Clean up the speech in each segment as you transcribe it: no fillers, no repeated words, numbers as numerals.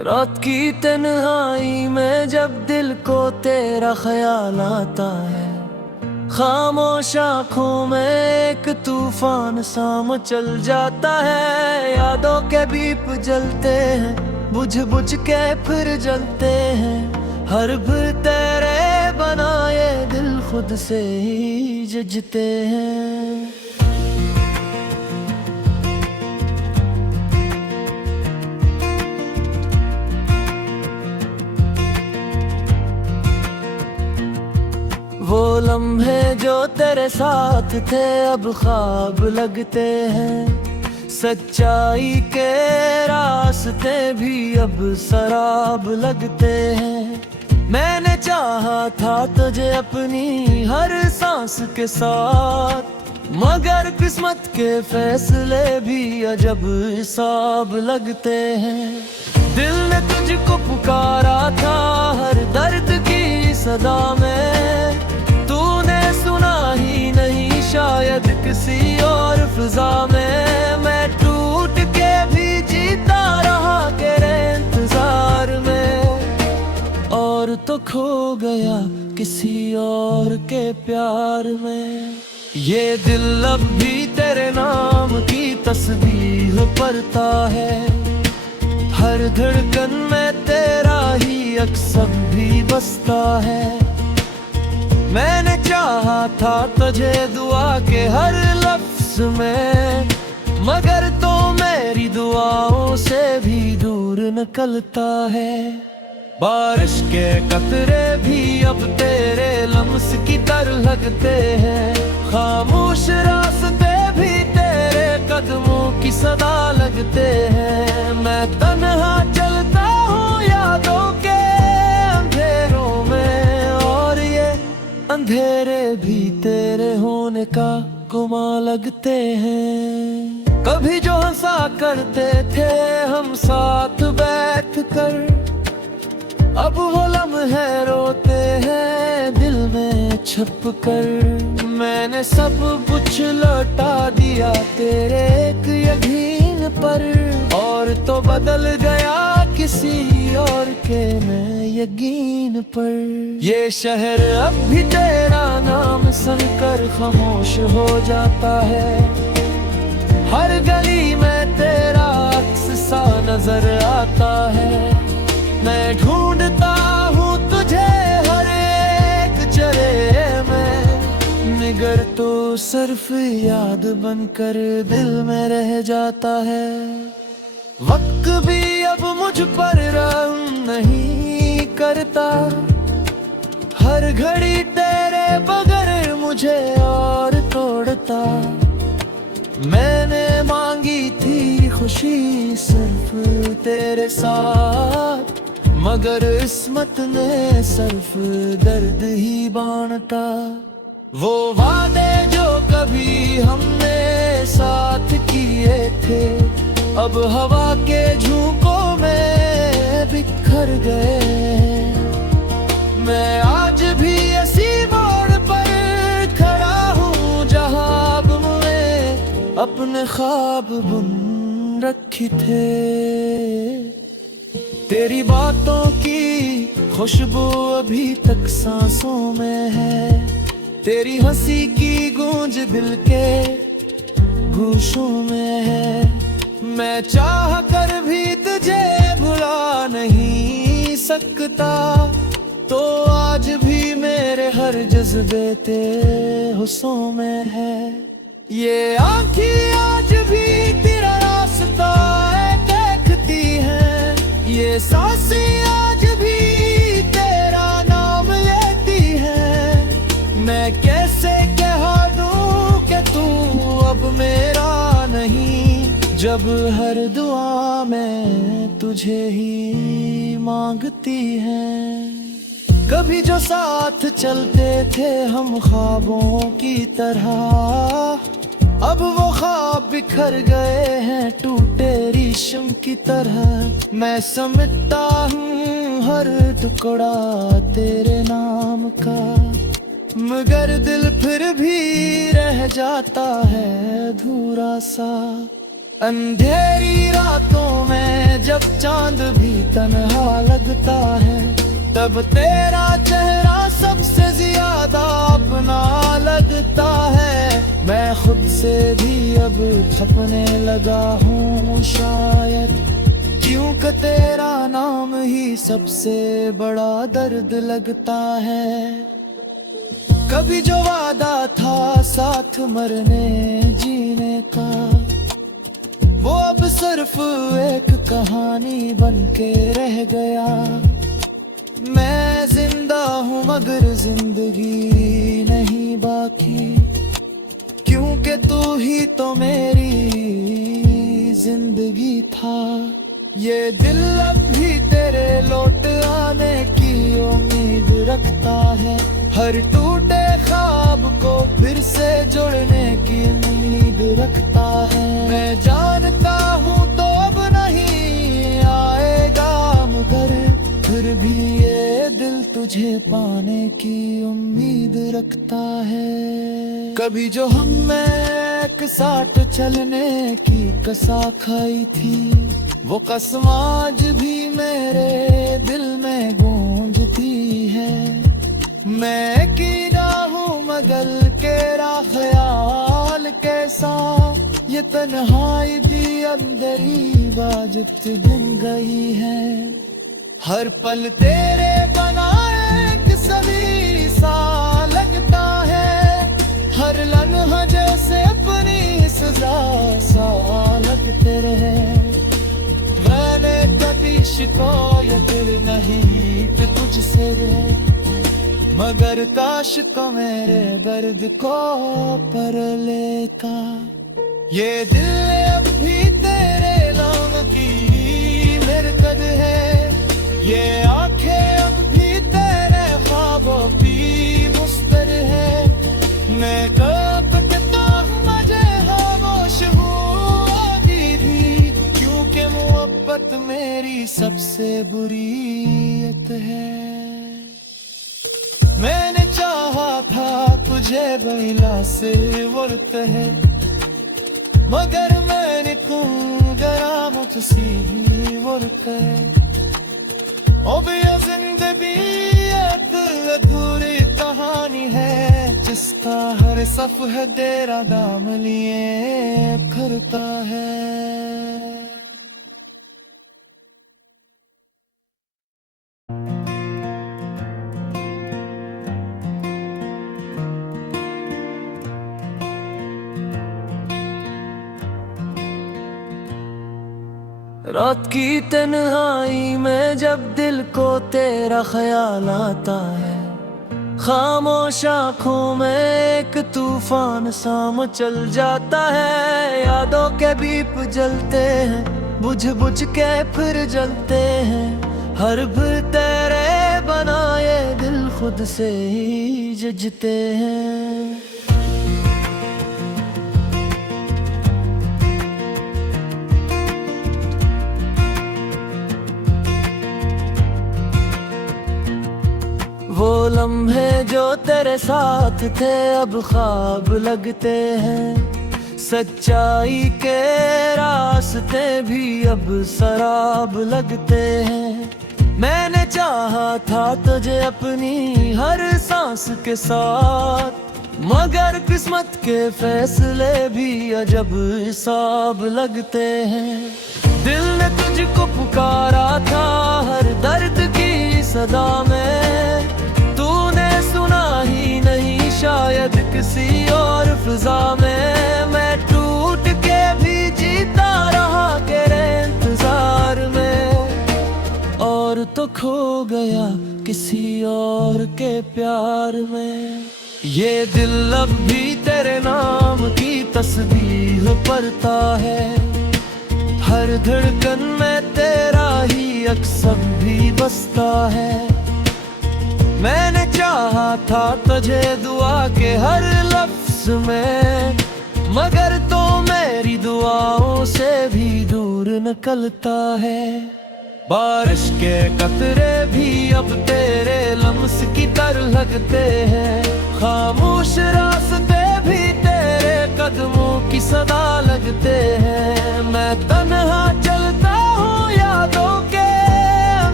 रात की तन्हाई में जब दिल को तेरा ख्याल आता है, खामोश आँखों में एक तूफान सा मचल जाता है। यादों के दीप जलते हैं, बुझ बुझ के फिर जलते हैं। हर फिर तेरे बनाए दिल खुद से ही जजते हैं। वो लम्हे जो तेरे साथ थे अब ख्वाब लगते हैं। सच्चाई के रास्ते भी अब शराब लगते हैं। मैंने चाहा था तुझे अपनी हर सांस के साथ, मगर किस्मत के फैसले भी अजब हिसाब लगते हैं। दिल ने तुझको पुकारा था हर दर्द की सदा में, तूने सुना ही नहीं शायद किसी और फिजा में। मैं टूट के भी जीता रहा तेरे इंतजार में, और तो खो गया किसी और के प्यार में। ये दिल अब भी तेरे नाम की तस्बीह पढ़ता है, हर धड़कन में तेरा ही अक्सर भी बसता है। मैंने चाहा था तुझे दुआ के हर लफ्ज में, मगर तो मेरी दुआओं से भी दूर निकलता है। बारिश के कतरे भी अब तेरे लम्स की तरह लगते हैं। खामोश रास्ते भी तेरे कदमों की सदा लगते हैं। मैं तन्हा चलता हूँ यादों के अंधेरों में, और ये अंधेरे भी तेरे होने का गुमा लगते हैं। कभी जो हंसा करते थे हम साथ बैठ कर, अब वो लम्हे रोते हैं दिल में छुप कर। मैंने सब कुछ लौटा दिया तेरे एक यकीन पर, और तो बदल गया किसी और के मैं यकीन पर। ये शहर अब भी तेरा नाम सुनकर खामोश हो जाता है। हर गली में तेरा अक्स सा नजर आता है। मैं ढूंढता हूँ तुझे हर एक चेहरे में, मगर तो सिर्फ याद बनकर दिल में रह जाता है। वक्त भी अब मुझ पर रहम नहीं करता, हर घड़ी तेरे बगैर मुझे और तोड़ता। मैंने मांगी थी खुशी सिर्फ तेरे साथ, मगर किस्मत ने सिर्फ दर्द ही बांटा। वो वादे जो कभी हमने साथ किए थे, अब हवा के झोंकों में बिखर गए। मैं आज भी इसी मोड़ पर खड़ा हूँ जहाँ अब मैं अपने ख्वाब बुन रखे थे। तेरी बातों की खुशबू अभी तक सांसों में है, तेरी हंसी की गूंज दिल के गूशों में है। मैं चाह कर भी तुझे भुला नहीं सकता, तो आज भी मेरे हर जज्बे तेरे हुस्सों में है। ये आँखें आज भी तेरा रास्ता देखती हैं, ये सांसें आज भी तेरा नाम लेती हैं। मैं कैसे कह दूं कि तू अब मेरा नहीं, जब हर दुआ में तुझे ही मांगती है। कभी जो साथ चलते थे हम ख्वाबों की तरह, अब वो ख्वाब बिखर गए हैं टूटे रेशम की तरह। मैं समझता हूँ हर टुकड़ा तेरे नाम का, मगर दिल फिर भी रह जाता है अधूरा सा। अंधेरी रातों में जब चांद भी तन्हा लगता है, तब तेरा चेहरा सबसे ज्यादा अपना लगता है। मैं खुद से भी अब थकने लगा हूँ शायद, क्योंकि तेरा नाम ही सबसे बड़ा दर्द लगता है। कभी जो वादा था साथ मरने जीने का, वो अब सिर्फ एक कहानी बनके रह गया। मैं जिंदा हूँ मगर जिंदगी नहीं बाकी, क्योंकि तू ही तो मेरी जिंदगी था। ये दिल अब भी तेरे लौट आने की उम्मीद रखता है, हर टूटे ख्वाब को फिर से जोड़ने की उम्मीद रखता है। मैं जानता हूँ तो अब नहीं आएगा मगर फिर भी ये दिल तुझे पाने की उम्मीद रखता है। कभी जो हम एक साथ चलने की कसम खाई थी, वो कसम आज भी मेरे दिल में गूंजती है। मैं कीड़ा हूँ मगर तेरा ख्याल कैसा, ये तन्हाई भी अंदरी बाजत दिन गई है। हर पल तेरे बनाए एक सदी सा लगता है, हर लम्हा जैसे अपनी सजा सा लगते रहे। मैंने कभी शिकायत नहीं कि तुझसे, मगर काश तो मेरे दर्द को पर लेता। ये दिल अब भी तेरे नाम की मरकज है, ये आंखें अब भी तेरे ख्वाबों की मुस्तर है। मैं कब के तो मजे खामोश हूँ अभी भी, क्योंकि मोहब्बत मेरी सबसे बुरीयत है। मैंने चाहा था तुझे बैला से वर्त है, मगर मैंने तुम गरा मुझसी वर्त है। अब ये जिंदगी एक अधूरी कहानी है, जिसका हर सफ़ह तेरा दाम लिए फिरता है। रात की तन्हाई में जब दिल को तेरा ख्याल आता है, खामोश आँखों में एक तूफान सा मचल जाता है। यादों के दीप जलते हैं, बुझ बुझ के फिर जलते हैं। हर फिर तेरे बनाए दिल खुद से ही जजते हैं। वो लम्हे जो तेरे साथ थे अब ख्वाब लगते हैं, सच्चाई के रास्ते भी अब शराब लगते हैं। मैंने चाहा था तुझे अपनी हर सांस के साथ, मगर किस्मत के फैसले भी अजब हिसाब लगते हैं। दिल ने तुझको पुकारा था हर दर्द की सदा में, तूने सुना ही नहीं शायद किसी और फिजा में। मैं टूट के भी जीता रहा तेरे इंतजार में, और तो खो गया किसी और के प्यार में। ये दिल अब भी तेरे नाम की तस्बीह पढ़ता है, हर धड़कन में तेरा ही अक्सर भी बसता है। मैंने चाहा था तुझे दुआ के हर लफ्ज में, मगर तो मेरी दुआओं से भी दूर निकलता है। बारिश के कतरे भी अब तेरे लम्स की तरह लगते हैं, खामोश रास्ते भी तेरे कदमों की सदा लगते हैं।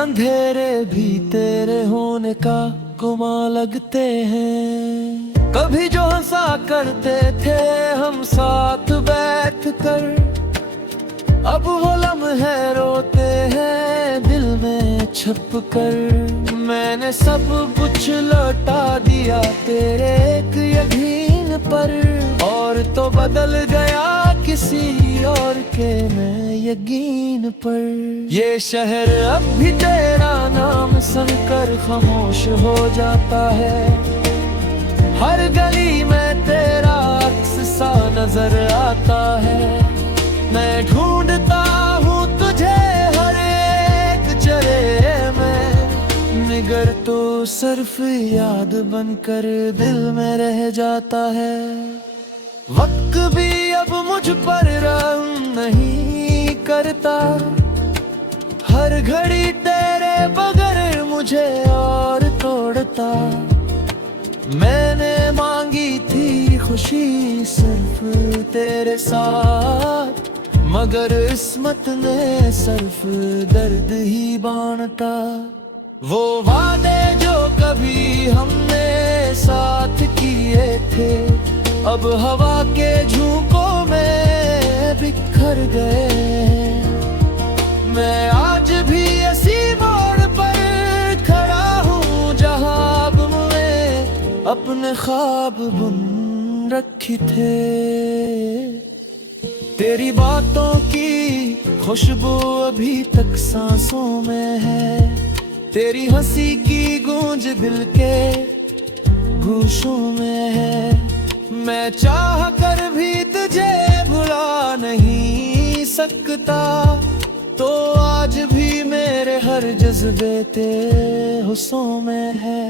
अंधेरे भी तेरे होने का गुमा लगते हैं। कभी जो हंसा करते थे हम साथ बैठ कर, अब वो लम्हे रोते हैं दिल में छुप कर। मैंने सब कुछ लौटा दिया तेरे एक यकीन पर, और तो बदल गया किसी और के मैं यकीन पर। ये शहर अब भी तेरा नाम सुनकर खामोश हो जाता है। हर गली में तेरा अक्स सा नजर आता है। मैं ढूंढता हूँ तुझे हर एक चेहरे में, मगर तो सिर्फ याद बनकर दिल में रह जाता है। वक्त भी अब मुझ पर रहम नहीं करता, हर घड़ी तेरे बगैर मुझे और तोड़ता। मैंने मांगी थी खुशी सिर्फ तेरे साथ, मगर किस्मत ने सिर्फ दर्द ही बांटा। वो वादे जो कभी हमने साथ किए थे, अब हवा के झोंकों में बिखर गए। मैं आज भी इसी मोड़ पर खड़ा हूँ जहाँ अब मैं अपने ख्वाब बुन रखे थे। तेरी बातों की खुशबू अभी तक सांसों में है, तेरी हंसी की गूंज दिल के गूशों में है। मैं चाह कर भी तुझे भुला नहीं सकता, तो आज भी मेरे हर जज्बे तेरे हुस्सों में है।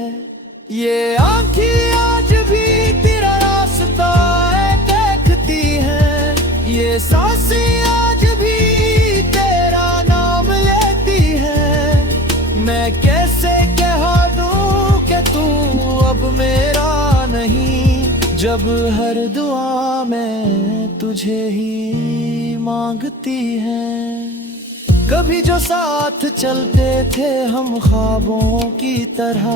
ये आँखें आज भी तेरा रास्ता देखती हैं, ये सांसें आज भी तेरा नाम लेती हैं। मैं कैसे कह दूं कि तू अब मेरा नहीं, जब हर दुआ में तुझे ही मांगती है। कभी जो साथ चलते थे हम ख्वाबों की तरह,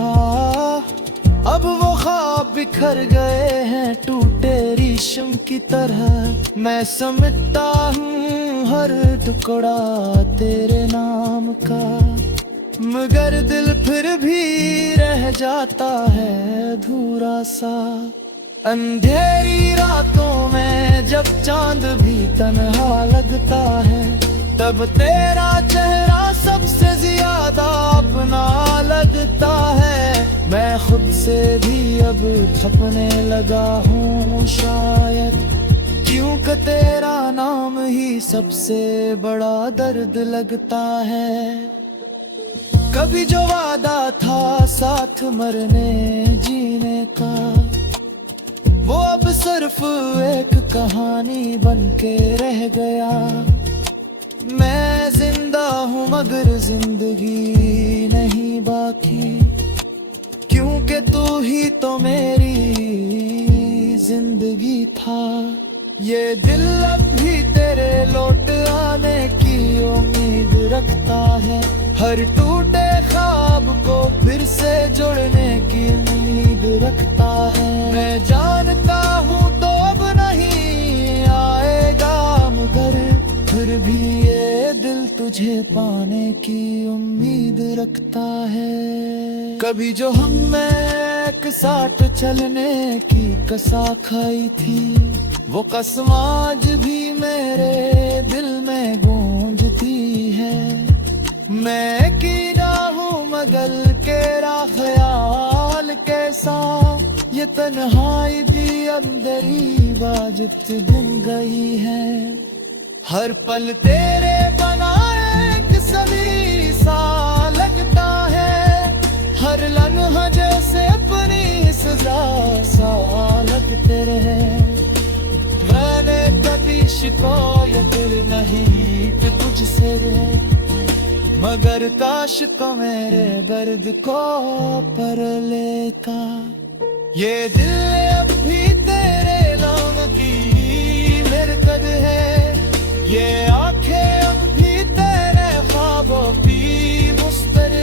अब वो ख्वाब बिखर गए हैं टूटे रेशम की तरह। मैं समझता हूँ हर टुकड़ा तेरे नाम का, मगर दिल फिर भी रह जाता है अधूरा सा। अंधेरी रातों में जब चांद भी तन्हा लगता है, तब तेरा चेहरा सबसे ज्यादा अपना लगता है। मैं खुद से भी अब थकने लगा हूँ शायद, क्योंकि तेरा नाम ही सबसे बड़ा दर्द लगता है। कभी जो वादा था साथ मरने जीने का, वो अब सिर्फ एक कहानी बन के रह गया। मैं जिंदा हूँ मगर जिंदगी नहीं बाकी, क्योंकि तू ही तो मेरी जिंदगी था। ये दिल अब भी तेरे लौट आने की उम्मीद रखता है, हर टूटे ख्वाब को फिर से जोड़ने की उम्मीद रखता है। मैं जानता हूँ तो अब नहीं आएगा, मगर फिर भी ये दिल तुझे पाने की उम्मीद रखता है। कभी जो हम एक साथ चलने की कसम खाई थी, वो कसम आज भी मेरे दिल में गूंजती है। मैं कीड़ा हूँ मगर तेरा ख्याल कैसा, ये तन्हाई भी अंदरी वाजिब दिन गई है। हर पल तेरे बनाए एक सदी सा लगता है, हर लम्हा जैसे अपनी सजा सा लगते रहे। मैंने कभी शिकायत नहीं कि तुझसे रे, मगर काश को मेरे दर्द को पर लेता। ये दिल अब भी तेरे नाम की मिरकत है, ये आंखें अब भी तेरे ख्वाबों की मुस्तरी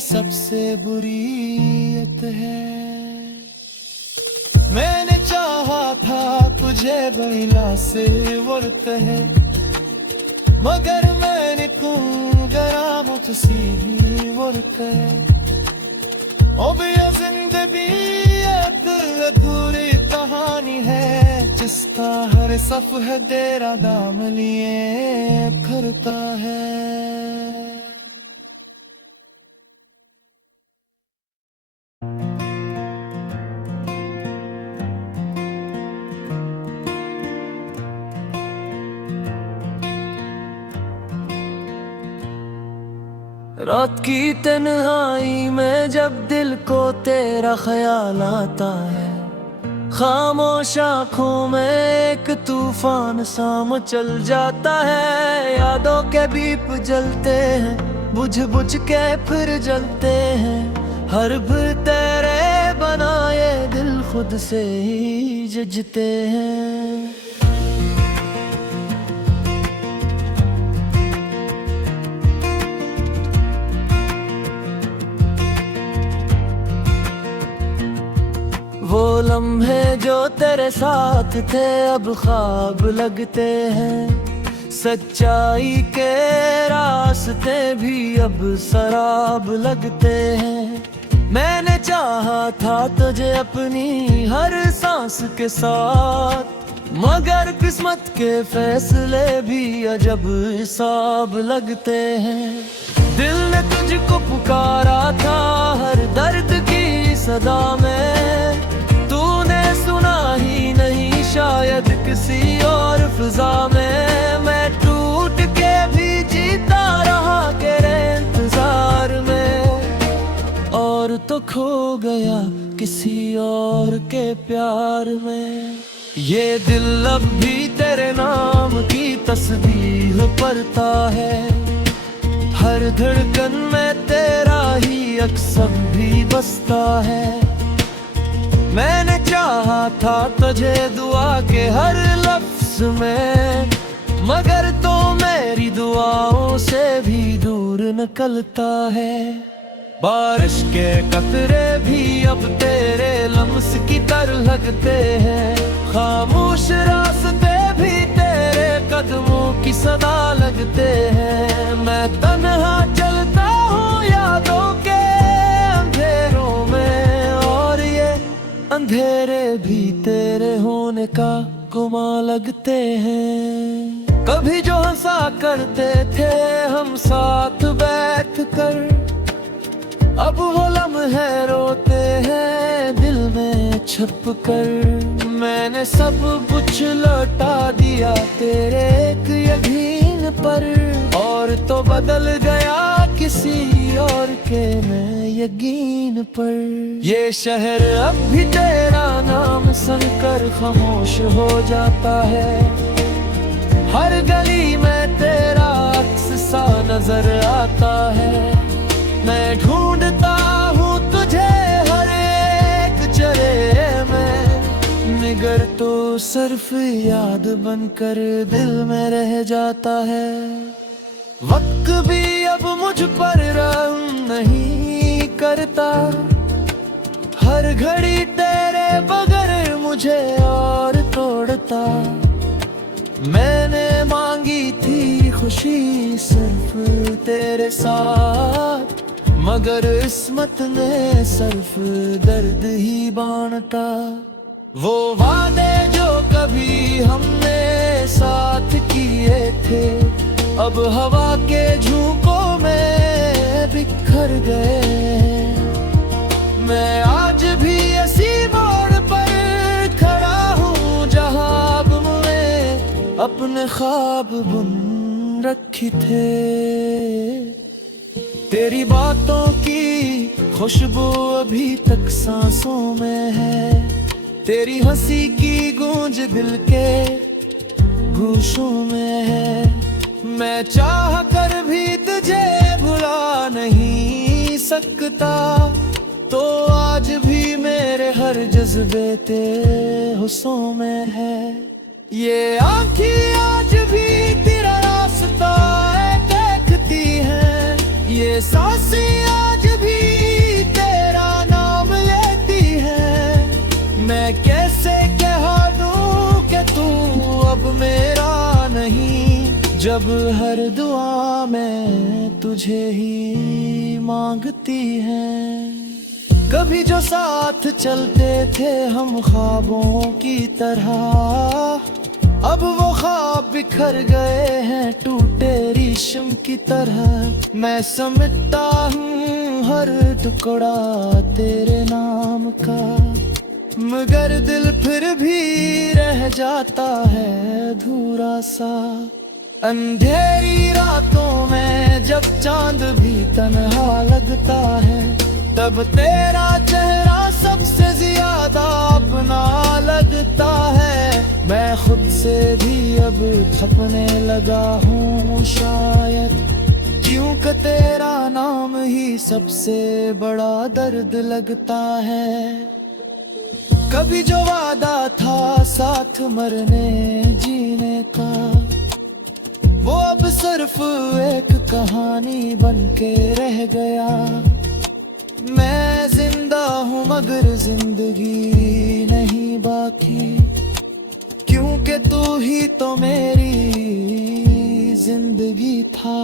सबसे बुरीयत है। मैंने चाहा था तुझे बैला से वर्त है, मगर मैंने गरामत सी वर्त है। अब यह जिंदगी एक अधूरी कहानी है, जिसका हर सफ़ह तेरा दाम लिए फिरता है। रात की तन्हाई में जब दिल को तेरा ख्याल आता है, खामोश आँखों में एक तूफान सा मचल जाता है। यादों के दीप जलते हैं, बुझ बुझ के फिर जलते हैं। हर भर तेरे बनाए दिल खुद से ही जजते हैं। वो लम्हे जो तेरे साथ थे अब ख्वाब लगते हैं। सच्चाई के रास्ते भी अब शराब लगते हैं। मैंने चाहा था तुझे अपनी हर सांस के साथ, मगर किस्मत के फैसले भी अजब हिसाब लगते हैं। दिल ने तुझको पुकारा था हर दर्द की सदा में, तूने सुना ही नहीं शायद किसी और फिजा में। मैं टूट के भी जीता रहा तेरे इंतजार में, और तो खो गया किसी और के प्यार में। ये दिल अब भी तेरे नाम की तस्बीह पढ़ता है, हर धड़कन में तेरा ही अक्सर भी बसता है। मैंने चाहा था तुझे दुआ के हर लफ्ज में, मगर तो मेरी दुआओं से भी दूर निकलता है। बारिश के कतरे भी अब तेरे लम्स की तरह लगते हैं। खामोश रास्ते भी तेरे कदमों की सदा लगते हैं। मैं तन्हा चलता हूँ यादों के अंधेरों में, और ये अंधेरे भी तेरे होने का गुमा लगते हैं। कभी जो हंसा करते थे हम साथ बैठ कर, अब वो लम्हे रोते हैं दिल में छुप कर। मैंने सब कुछ लौटा दिया तेरे एक यकीन पर, और तो बदल गया किसी और के मैं यकीन पर। ये शहर अब भी तेरा नाम सुनकर खामोश हो जाता है। हर गली में तेरा अक्स सा नजर आता है। मैं ढूंढता हूँ तुझे हर एक चेहरे में, मगर तो सिर्फ याद बनकर दिल में रह जाता है। वक्त भी अब मुझ पर रहम नहीं करता, हर घड़ी तेरे बगैर मुझे और तोड़ता। मैंने मांगी थी खुशी सिर्फ तेरे साथ, मगर किस्मत ने सिर्फ दर्द ही बांटा। वो वादे जो कभी हमने साथ किए थे, अब हवा के झोंकों में बिखर गए। मैं आज भी इसी मोड़ पर खड़ा हूँ जहाँ अब मैं अपने ख्वाब बुन रखे थे। तेरी बातों की खुशबू अभी तक सांसों में है, तेरी हंसी की गूंज दिल के गूशों में है। मैं चाह कर भी तुझे भुला नहीं सकता, तो आज भी मेरे हर जज्बे तेरे हुस्सों में है। ये आँखें आज भी तेरा रास्ता देखती हैं, ये सांसें आज भी जब हर दुआ में तुझे ही मांगती है। कभी जो साथ चलते थे हम ख्वाबों की तरह, अब वो ख्वाब बिखर गए हैं टूटे रेशम की तरह। मैं समझता हूँ हर टुकड़ा तेरे नाम का, मगर दिल फिर भी रह जाता है अधूरा सा। अंधेरी रातों में जब चांद भी तन्हा लगता है, तब तेरा चेहरा सबसे ज्यादा अपना लगता है। मैं खुद से भी अब थकने लगा हूँ शायद, क्योंकि तेरा नाम ही सबसे बड़ा दर्द लगता है। कभी जो वादा था साथ मरने जीने का, वो अब सिर्फ एक कहानी बनके रह गया। मैं जिंदा हूँ मगर जिंदगी नहीं बाकी, क्योंकि तू ही तो मेरी जिंदगी था।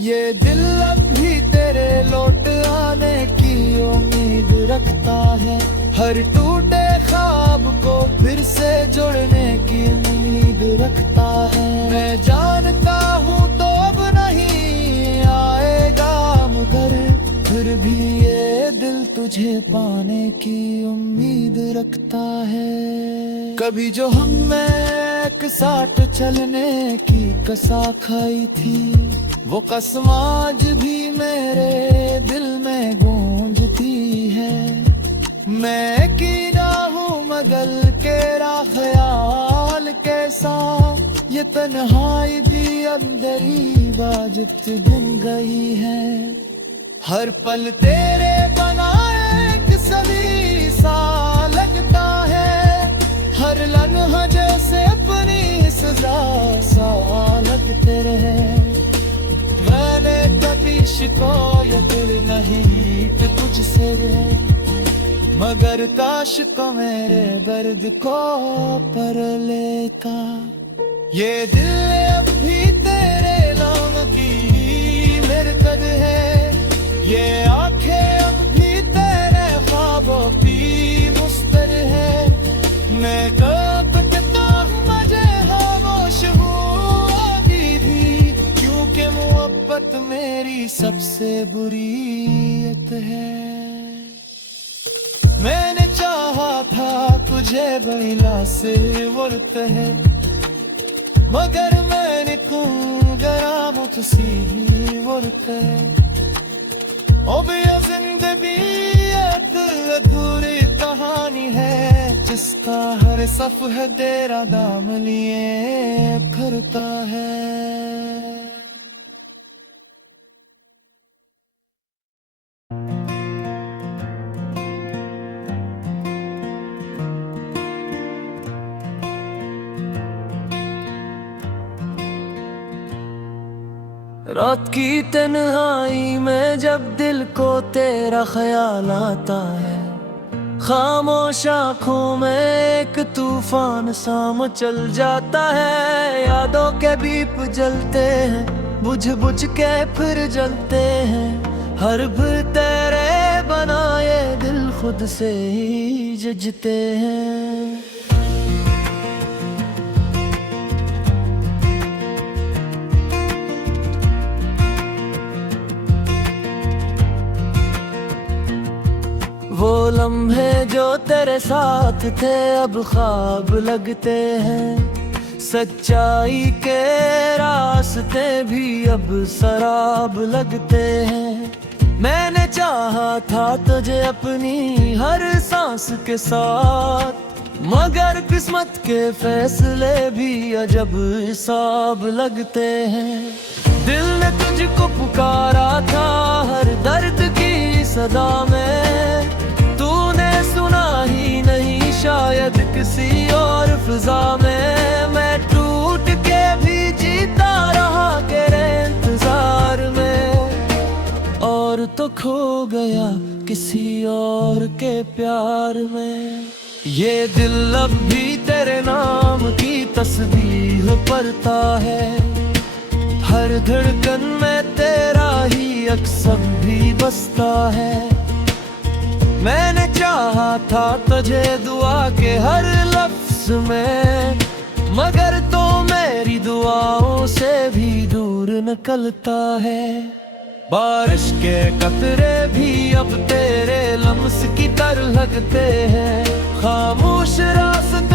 ये दिल अब भी तेरे लौट आने की उम्मीद रखता है, हर टूटे ख्वाब को फिर से जोड़ने की उम्मीद रखता है। मैं जानता हूँ तो अब नहीं आएगा मगर फिर भी ये दिल तुझे पाने की उम्मीद रखता है। कभी जो हम एक साथ चलने की कसा खाई थी, वो कसम आज भी मेरे दिल में गूंजती है। मैं कीना हूँ मगर तेरा ख्याल कैसा, ये तन्हाई भी अंदरी बाजुत दिन गई है। हर पल तेरे बनाए एक सदी सा लगता है, हर लम्हा जैसे अपनी सजा सा लगते रहे। मैंने कभी शिकायत नहीं कि तुझसे, मगर काश को मेरे दर्द को पर लेता। ये दिल अब भी तेरे नाम की मिरकत है, ये आंखें अब भी तेरे ख्वाबों की मुस्तर है। मैं कब तक मजे खामोश हूँ अभी भी, क्योंकि मोहब्बत मेरी सबसे बुरीयत है। मैंने चाहा था तुझे बड़ा से वर्त है, मगर मैंने क्यों गया मुझसी वर्त है। अब ये जिंदगी एक अधूरी कहानी है, जिसका हर सफ़र तेरा दाम लिए फिरता है। रात की तन्हाई में जब दिल को तेरा ख्याल आता है, खामोश आँखों में एक तूफान सा मचल जाता है। यादों के दीप जलते हैं, बुझ बुझ के फिर जलते हैं। हर भर तेरे बनाए दिल खुद से ही जजते हैं। वो लम्हे जो तेरे साथ थे अब ख्वाब लगते हैं। सच्चाई के रास्ते भी अब शराब लगते हैं। मैंने चाहा था तुझे अपनी हर सांस के साथ, मगर किस्मत के फैसले भी अजब हिसाब लगते हैं। दिल ने तुझको पुकारा था हर दर्द की सदा में, तूने सुना ही नहीं शायद किसी और फिजा में। मैं टूट के भी जीता रहा तेरे इंतजार में, और तो खो गया किसी और के प्यार में। ये दिल अब भी तेरे नाम की तस्बीह पढ़ता है, हर धड़कन में तेरा ही अक्सर भी बसता है। मैंने चाहा था तुझे दुआ के हर लफ्ज में, मगर तो मेरी दुआओं से भी दूर निकलता है। बारिश के कतरे भी अब तेरे लम्स की तरह लगते हैं, खामोश रास्ते